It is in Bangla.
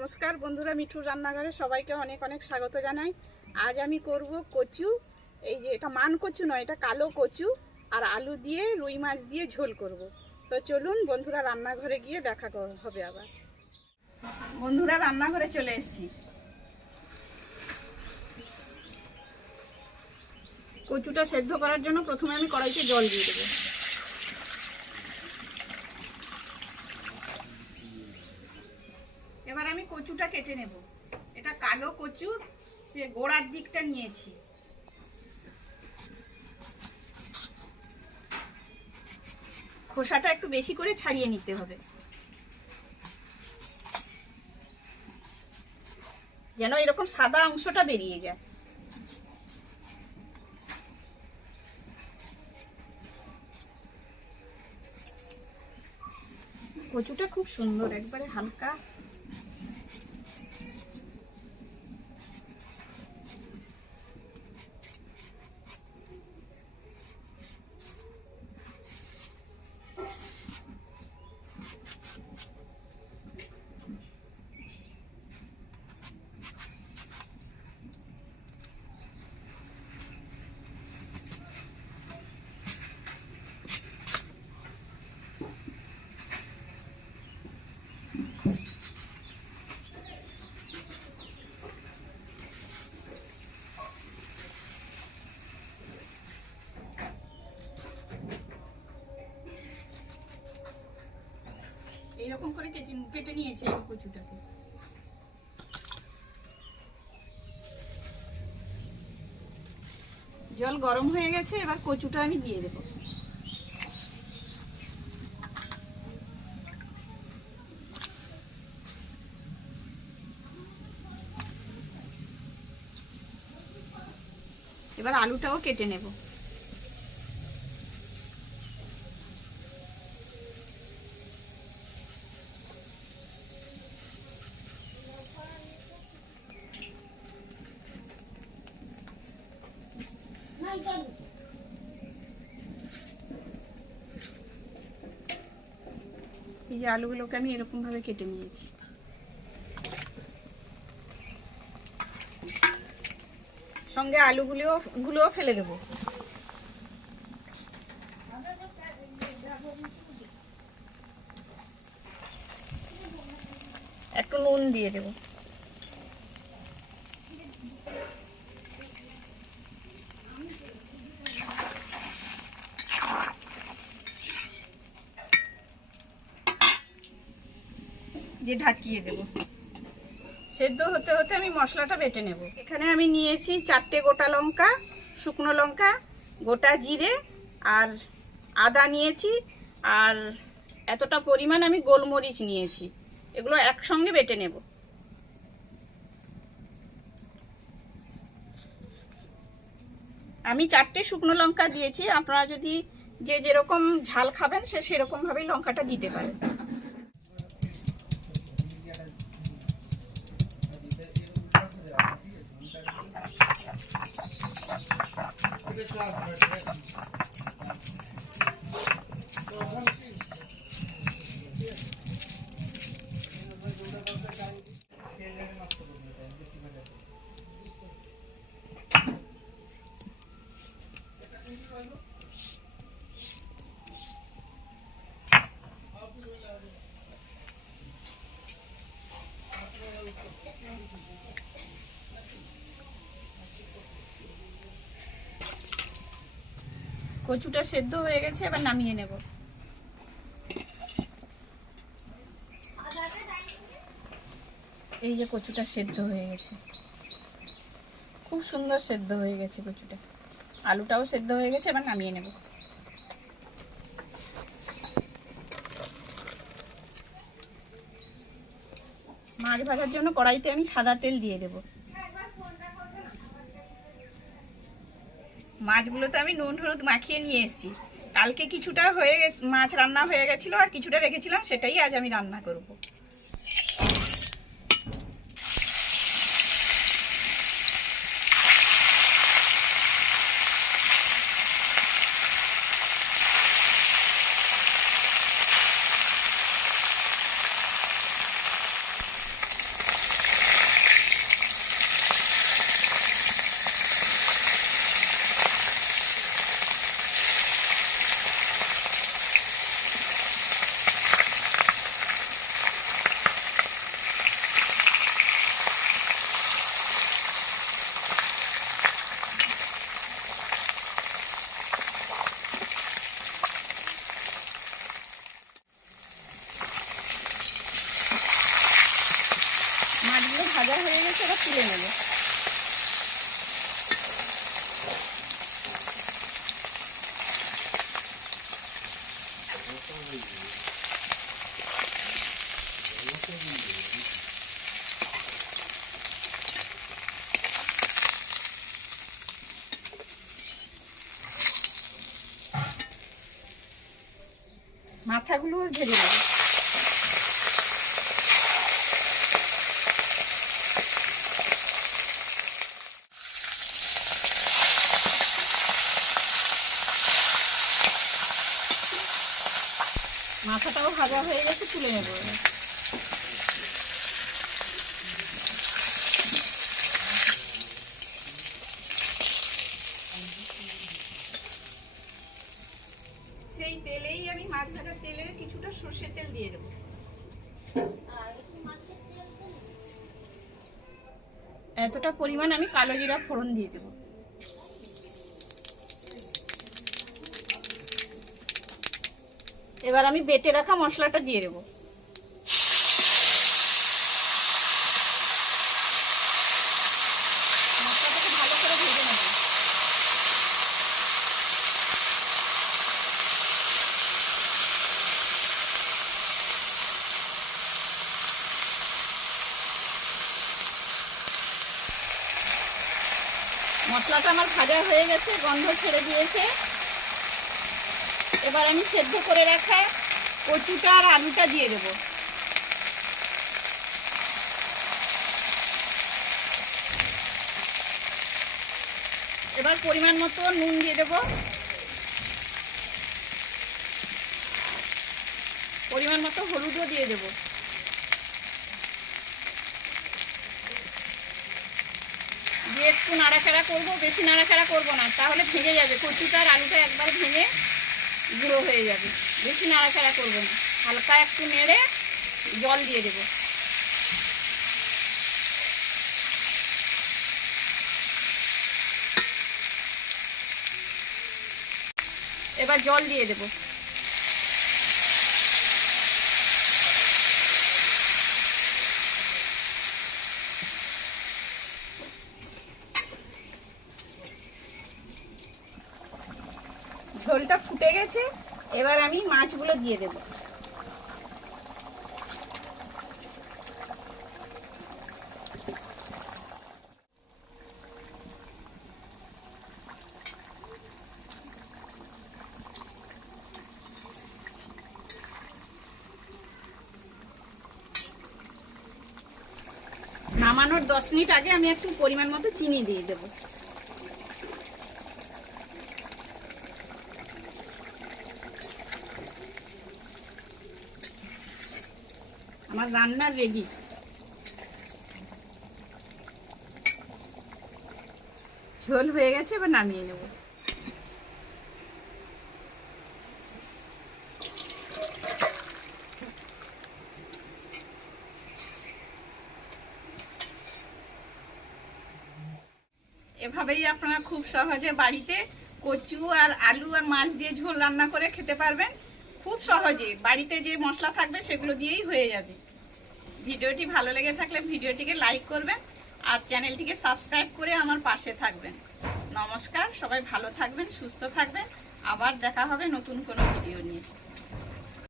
নমস্কার বন্ধুরা, মিঠুর রান্নাঘরে সবাইকে অনেক অনেক স্বাগত জানাই। আজ আমি করব কচু, এই যে এটা মান কচু নয়, এটা কালো কচু, আর আলু দিয়ে রুই মাছ দিয়ে ঝোল করব। তো চলুন বন্ধুরা, রান্নাঘরে গিয়ে দেখা হবে আবার। বন্ধুরা, রান্নাঘরে চলে এসেছি। কচুটা সেদ্ধ করার জন্য প্রথমে আমি কড়াইতে জল দিয়ে দেবো এবার আমি কচুটা কেটে নেব। এটা কালো কচুর, সে গোড়ার দিকটা নিয়েছি। খোসাটা একটু বেশি করে ছাড়িয়ে নিতে হবে। যেন এরকম সাদা অংশটা বেরিয়ে যায়। কচুটা খুব সুন্দর, একবারে হালকা কেটে নিয়েছি আমি কচুটাকে। জল গরম হয়ে গেছে, এবার কচুটা আমি দিয়ে দেবো। এবার আলুটাও কেটে নেব। এই যে আলুগুলোকে আমি এরকম ভাবে কেটে নিয়েছি। সঙ্গে আলুগুলিও গুলোও ফেলে দেব। একটু নুন দিয়ে দেবো। দিয়ে ঢাকিয়ে দেবো। সেদ্ধ হতে হতে আমি মশলাটা বেটে নেব। এখানে আমি নিয়েছি চারটে গোটা লঙ্কা, শুকনো লঙ্কা, গোটা জিরে আর আদা নিয়েছি আর এতটা পরিমাণ আমি গোলমরিচ নিয়েছি। এগুলো একসঙ্গে বেটে নেব। আমি চারটে শুকনো লঙ্কা দিয়েছি, আপনারা যদি যে যেরকম ঝাল খাবেন সে সেরকম ভাবেই লঙ্কাটা দিতে পারেন। めっちゃいい。কচুটা সেদ্ধ হয়ে গেছে, এবার নামিয়ে নেব। এই যে কচুটা সেদ্ধ হয়ে গেছে। খুব সুন্দর সেদ্ধ হয়ে গেছে কচুটা। আলুটাও সেদ্ধ হয়ে গেছে, এবার নামিয়ে নেব। মাছ ভাজার জন্য কড়াইতে আমি সাদা তেল দিয়ে দেবো। মাছগুলোতে আমি নুন, হলুদ মাখিয়ে নিয়ে এসেছি। কালকে কিছুটা হয়ে মাছ রান্না হয়ে গেছিল আর কিছুটা রেখেছিলাম, সেটাই আজ আমি রান্না করব। তুলে নেব। মাথাগুলো ভেজে নেব। মাথাটাও ভাজা হয়ে গেছে, তুলে নেব সেই তেলেই আমি মাছ ভাজার তেলে কিছুটা সর্ষের তেল দিয়ে দেবো। এতটা পরিমাণ আমি কালো জিরা ফোড়ন দিয়ে দেবো। এবার আমি বেটে রাখা মশলাটা দিয়ে দেবো। মশলাটা আমার ভাজা হয়ে গেছে, গন্ধ ছেড়ে দিয়েছে। এবার আমি সেদ্ধ করে রাখা কচুটা আর আলুটা দিয়ে দেব। এবার পরিমাণ মতো নুন দিয়ে দেব। পরিমাণ মতো হলুদও দিয়ে দেব। দিয়ে একটু নাড়াচাড়া করব, বেশি নাড়াচাড়া করব না, তাহলে ভেঙে যাবে। কচুটা আর আলুটা একবার ভেঙে গুঁড়ো হয়ে যাবে। বেশি নাড়াচাড়া করব না। হালকা একটু নেড়ে জল দিয়ে দেবো। এবার জল দিয়ে দেবো। গেছে এবার আমি মাছগুলো দিয়ে দেব। নামানোর দশ মিনিট আগে আমি একটু পরিমাণ মতো চিনি দিয়ে দেবো। আমার রান্না রেডি ঝোল হয়ে গেছে, এবার নামিয়ে নেব। এভাবেই আপনারা খুব সহজে বাড়িতে কচু আর আলু আর মাছ দিয়ে ঝোল রান্না করে খেতে পারবেন। খুব সহজে বাড়িতে যে মশলা থাকবে সেগুলো দিয়েই হয়ে যাবে। ভিডিওটি ভালো লেগে থাকলে ভিডিওটিকে লাইক করবেন আর চ্যানেলটিকে সাবস্ক্রাইব করে আমার পাশে থাকবেন। নমস্কার, সবাই ভালো থাকবেন, সুস্থ থাকবেন। আবার দেখা হবে নতুন কোনো ভিডিও নিয়ে।